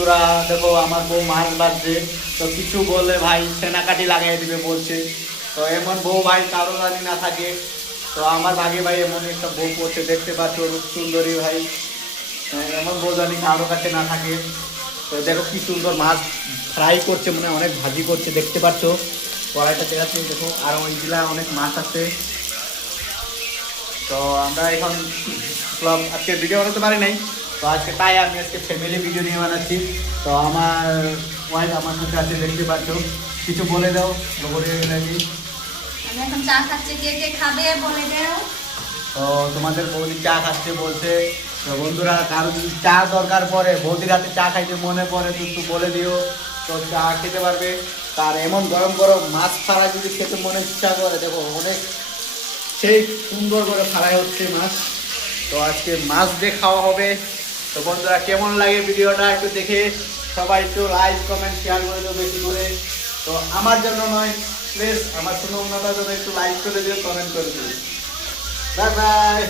বন্ধুরা দেখো আমার বউ মাছ বাজছে, তো কিছু বললে ভাই সেনাকাটি লাগাই দিবে বলছে। তো এমন বউ ভাই কারো জানি না থাকে। তো আমার ভাগে ভাই এমন একটা বউ পড়ছে, দেখতে পাচ্ছ রূপ সুন্দরী ভাই। এমন বউ জানি কারো কাছে না থাকে। তো দেখো কি সুন্দর মাছ ফ্রাই করছে, মানে অনেক ভাজি করছে, দেখতে পাচ্ছ কড়াইটা দেখাচ্ছে। দেখো আর ওইগুলা অনেক মাছ আছে। তো আমরা এখন আজকে ভিডিও বানাতে পারি নাই, তো আজকে তাই আমি আজকে ফ্যামিলি ভিডিও নিয়ে বানাচ্ছি। তো আমার ওয়াইফ আমার সাথে আছে, দেখতে পাচ্ছ। কিছু বলে দাও বলে নাকি। আমি এখন চা খাচ্ছি, কে কে খাবে বলে দাও। তো তোমাদের বৌদি চা খাচ্ছে বলছে। তো বন্ধুরা কারো যদি চা দরকার পড়ে, বৌদির হাতে চা খাইতে মনে পড়ে তো একটু বলে দিও, তো চা খেতে পারবে। তার এমন গরম গরম মাছ ফ্রাই যদি খেতে মনে ইচ্ছা করে, দেখো অনেক সেই সুন্দর করে ফ্রাই হচ্ছে মাছ। তো আজকে মাছ দিয়ে খাওয়া হবে। তো বন্ধুরা কেমন লাগে ভিডিওটা একটু দেখে সবাই একটু লাইক কমেন্ট শেয়ার করে দেবো বেশি করে। তো আমার জন্য নয়, প্লিজ আমার শুনে অন্যটার জন্য একটু লাইক করে দিও, কমেন্ট করে দিও। Bye bye.